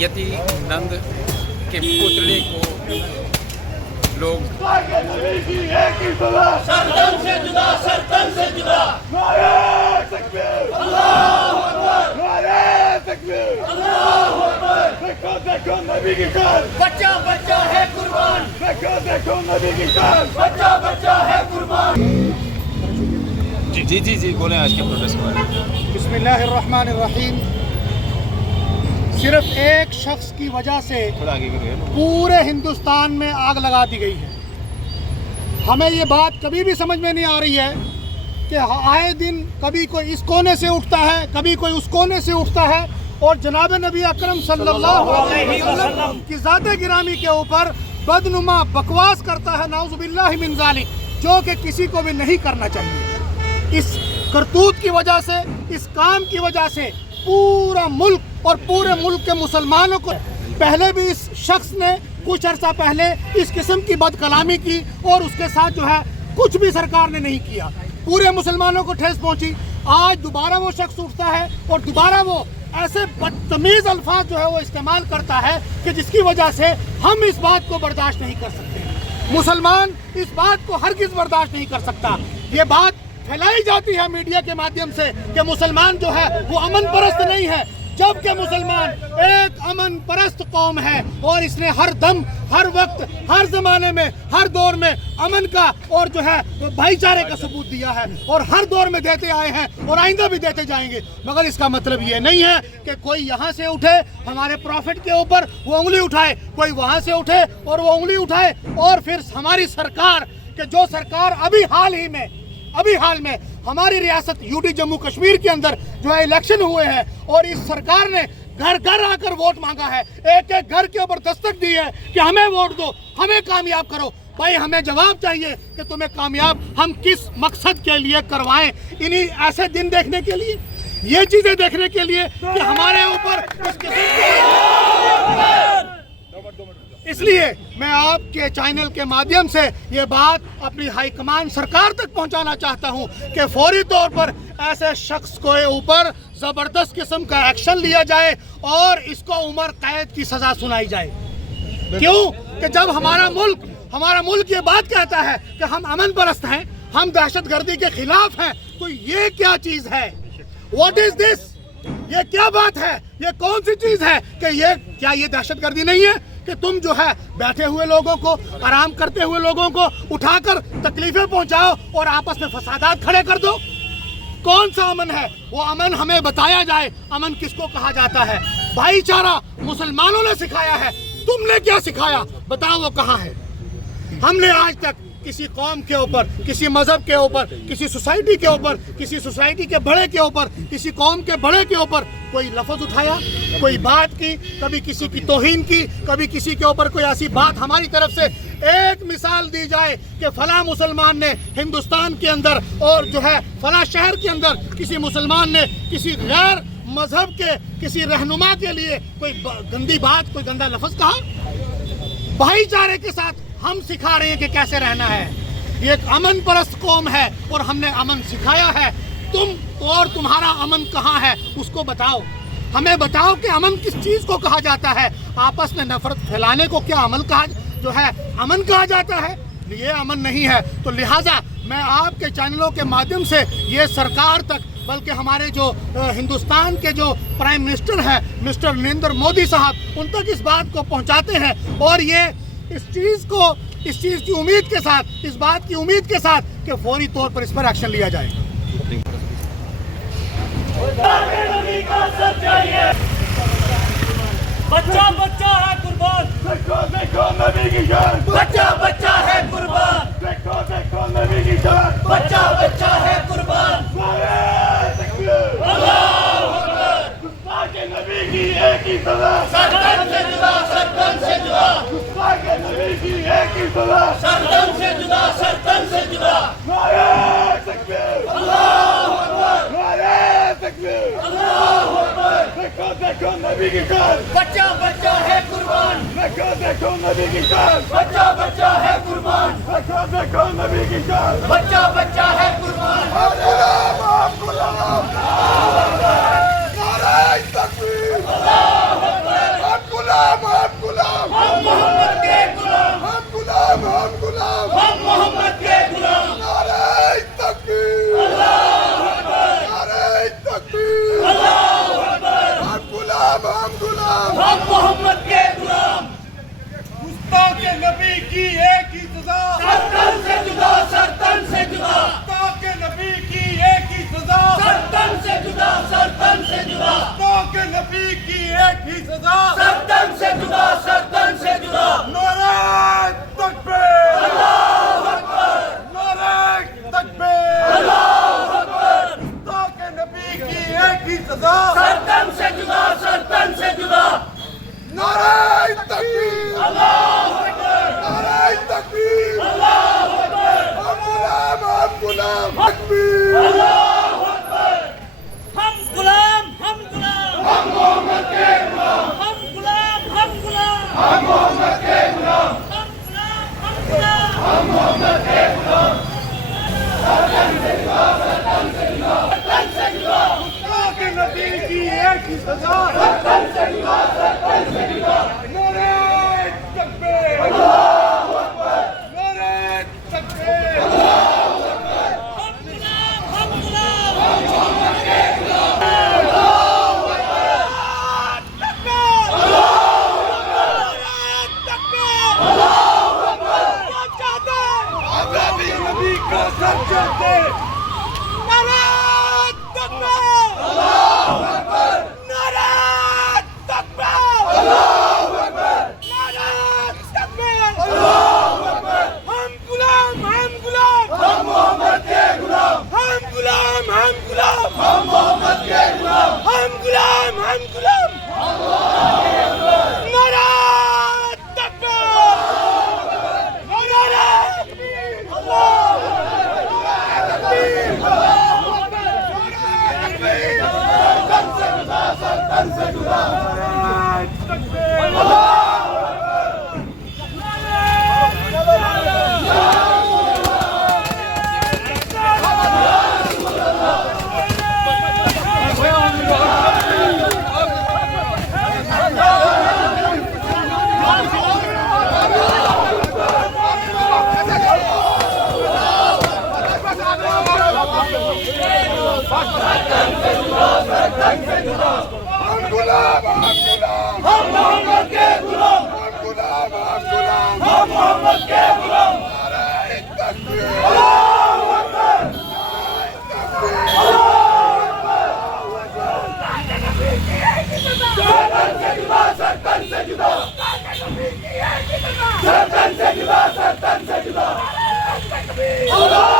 यति नंद के पुतले को लोग सरतन से जुदा, सरतन से जुदा। नारे तकबीर, अल्लाहु अकबर, नारे तकबीर, अल्लाहु अकबर। देखो देखो नबी की शान, बच्चा बच्चा है कुर्बान। देखो देखो नबी की शान, बच्चा बच्चा है कुर्बान। जी जी जी बोले आज के प्रोटेस्ट के बारे में। बिस्मिल्लाहिर्रहमानिर्रहीम। सिर्फ एक शख्स की वजह से पूरे हिंदुस्तान में आग लगा दी गई है। हमें ये बात कभी भी समझ में नहीं आ रही है कि आए दिन कभी कोई इस कोने से उठता है, कभी कोई उस कोने से उठता है और जनाब नबी अकरम सल्लल्लाहु अलैहि वसल्लम की ज़ात गिरामी के ऊपर बदनुमा बकवास करता है, नाउज़ुबिल्लाहि मिन ज़ालिक, जो कि किसी को भी नहीं करना चाहिए। इस करतूत की वजह से, इस काम की वजह से पूरा मुल्क और पूरे मुल्क के मुसलमानों को, पहले भी इस शख्स ने कुछ अर्सा पहले इस किस्म की बदकलामी की और उसके साथ जो है कुछ भी सरकार ने नहीं किया, पूरे मुसलमानों को ठेस पहुंची। आज दोबारा वो शख्स उठता है और दोबारा वो ऐसे बदतमीज अल्फाज जो है वो इस्तेमाल करता है कि जिसकी वजह से हम इस बात को बर्दाश्त नहीं कर सकते। मुसलमान इस बात को हरगिज़ बर्दाश्त नहीं कर सकता। ये बात फैलाई जाती है मीडिया के माध्यम से कि मुसलमान जो है वो अमन परस्त नहीं है, जबकि मुसलमान एक अमन परस्त कौम है और इसने हर दम, हर वक्त, हर जमाने में, हर दौर में अमन का और जो है भाईचारे का सबूत दिया है और हर दौर में देते आए हैं और आइंदा भी देते जाएंगे। मगर इसका मतलब ये नहीं है कि कोई यहाँ से उठे हमारे प्रॉफिट के ऊपर वो उंगली उठाए, कोई वहाँ से उठे और वो उंगली उठाए और फिर हमारी सरकार के, जो सरकार अभी हाल में हमारी रियासत यूटी जम्मू कश्मीर के अंदर जो है इलेक्शन हुए हैं और इस सरकार ने घर घर आकर वोट मांगा है, एक एक घर के ऊपर दस्तक दी है कि हमें वोट दो, हमें कामयाब करो। भाई हमें जवाब चाहिए कि तुम्हें कामयाब हम किस मकसद के लिए करवाएं? इन्हीं ऐसे दिन देखने के लिए, ये चीजें देखने के लिए कि हमारे ऊपर इस किस्म के। इसलिए मैं आपके चैनल के माध्यम से ये बात अपनी हाईकमान सरकार तक पहुंचाना चाहता हूं कि फौरी तौर पर ऐसे शख्स को ऊपर जबरदस्त किस्म का एक्शन लिया जाए और इसको उम्र कैद की सजा सुनाई जाए। क्यों कि जब हमारा मुल्क ये बात कहता है कि हम अमन परस्त हैं, हम दहशतगर्दी के खिलाफ हैं, तो ये क्या चीज है? What is this? ये क्या बात है? ये कौन सी चीज है कि ये दहशतगर्दी नहीं है कि तुम जो है बैठे हुए लोगों को, आराम करते हुए लोगों को उठाकर तकलीफें पहुंचाओ और आपस में फसादात खड़े कर दो? कौन सा अमन है वो? अमन हमें बताया जाए, अमन किसको कहा जाता है? भाईचारा मुसलमानों ने सिखाया है, तुमने क्या सिखाया? बताओ वो कहाँ है? हमने आज तक किसी कौम के ऊपर, किसी मजहब के ऊपर, किसी सोसाइटी के ऊपर, किसी सोसाइटी के बड़े के ऊपर, किसी कौम के बड़े के ऊपर कोई लफ्ज उठाया, कोई बात की, कभी किसी की तौहीन की, कभी किसी के ऊपर कोई ऐसी बात हमारी तरफ से एक मिसाल दी जाए कि फला मुसलमान ने हिंदुस्तान के अंदर और जो है फला शहर के अंदर किसी मुसलमान ने किसी गैर मजहब के किसी रहनुमा के लिए कोई गंदी बात, कोई गंदा लफ्ज कहा? भाईचारे के साथ हम सिखा रहे हैं कि कैसे रहना है। ये एक अमन परस्त कौम है और हमने अमन सिखाया है। तुम और तुम्हारा अमन कहाँ है उसको बताओ, हमें बताओ कि अमन किस चीज़ को कहा जाता है? आपस में नफरत फैलाने को क्या अमन कहा जाता है? ये अमन नहीं है। तो लिहाजा मैं आपके चैनलों के माध्यम से ये सरकार तक, बल्कि हमारे जो हिंदुस्तान के जो प्राइम मिनिस्टर हैं मिस्टर नरेंद्र मोदी साहब, उन तक इस बात को पहुँचाते हैं और ये इस चीज़ की उम्मीद के साथ, इस बात की उम्मीद के साथ कि फौरी तौर पर इस पर एक्शन लिया जाएगा। बच्चा बच्चा है कुर्बान, देखो देखो नबी की शान, बच्चा बच्चा है कुर्बान, देखो देखो नबी की शान, बच्चा बच्चा है कुर्बान। नारे तकबीर, अल्लाहु अकबर। गुस्ताखे नबी की एक ही सजा, सरतन से जुदा, सरतन से जुदा। गुस्ताखे नबी की एक ही सजा, सरतन से जुदा, सरतन से जुदा। नारे तकबीर, अल्लाहु अकबर, नारे तकबीर, अल्लाहु अकबर। देखो देखो नबी की शान, बच्चा बच्चा है कुर्बान, देखो देखो नबी की शान, बच्चा बच्चा है कुर्बान, देखो देखो नबी की शान, बच्चा बच्चा है कुर्बान। नारे तकबीर, अल्लाहु अकबर। की एक ही सजा, सरतन से जुदा, सरतन से जुदा, ताकि नबी की एक ही सजा, सरतन से जुदा, सरतन से जुदा, ताकि नबी की एक ही सजा। सरतन से जुदा, सरतन से जुदा। नारे तकबीर, अल्लाहु अकबर, नारे तकबीर, अल्लाहु अकबर। ताकि नबी की एक ही सजा। सरतन से जुदा, सरतन से जुदा। नारे तकबीर, अल्लाहु अकबर, नारे तकबीर, अल्लाहु अकबर, हम गुलाम तकबीर। अल्लाहु अकबर। हम गुलाम, हम गुलाम, हम मोहम्मद के गुलाम, हम गुलाम, हम गुलाम, हम मोहम्मद के गुलाम, हम गुलाम, हम गुलाम। हम मोहम्मद के गुलाम। ताकि नबी की एक ही सजा। नारे तकबीर, नारे तकबीर। हम गुलाम, नबी नबी का सर चलते। नारे तकबीर, नारे तकबीर, नारे तकबीर। हम गुलाम, हम गुलाम, हम मोहम्मद के गुलाम, हम गुलाम, हम गुलाम, हम मोहम्मद के गुलाम, हम गुलाम, हम गुलाम, नारे तकबीर, नारे तकबीर, अल्लाहू हम गुलाम, हम गुलाम, हम मोहम्मद के गुलाम, हम गुलाम, हम गुलाम, हम मोहम्मद के गुलाम। नारे तकबीर, अल्लाहु अकबर, सरतन से जुदा, सरतन से जुदा, सरतन से जुदा, सरतन से जुदा। अल्लाहु